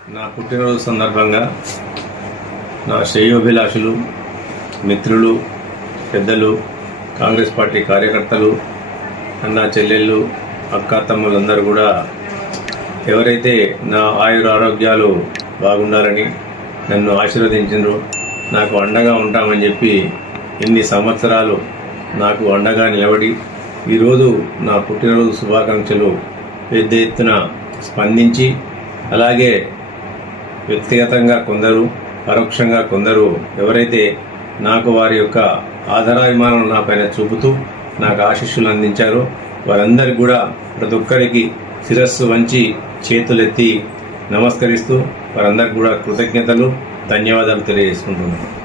నా పుట్టినరోజు సందర్భంగా నా శ్రేయోభిలాషులు మిత్రులు పెద్దలు కాంగ్రెస్ పార్టీ కార్యకర్తలు అన్నా చెల్లెళ్ళు అక్క తమ్ములందరూ కూడా ఎవరైతే నా ఆయుర ఆరోగ్యాలు బాగుండాలని నన్ను ఆశీర్వదించారో నాకు అండగా ఉంటామని చెప్పి ఇన్ని సంవత్సరాలు నాకు అండగా నిలబడి ఈరోజు నా పుట్టినరోజు శుభాకాంక్షలు పెద్ద ఎత్తున స్పందించి అలాగే వ్యక్తిగతంగా కొందరు పరోక్షంగా కొందరు ఎవరైతే నాకు వారి యొక్క ఆధారాభిమానం నా పైన చూపుతూ నాకు ఆశీస్సులు అందించారో వారందరికీ కూడా ప్రతి ఒక్కరికి శిరస్సు వంచి చేతులెత్తి నమస్కరిస్తూ వారందరికీ కూడా కృతజ్ఞతలు ధన్యవాదాలు తెలియజేసుకుంటున్నాను.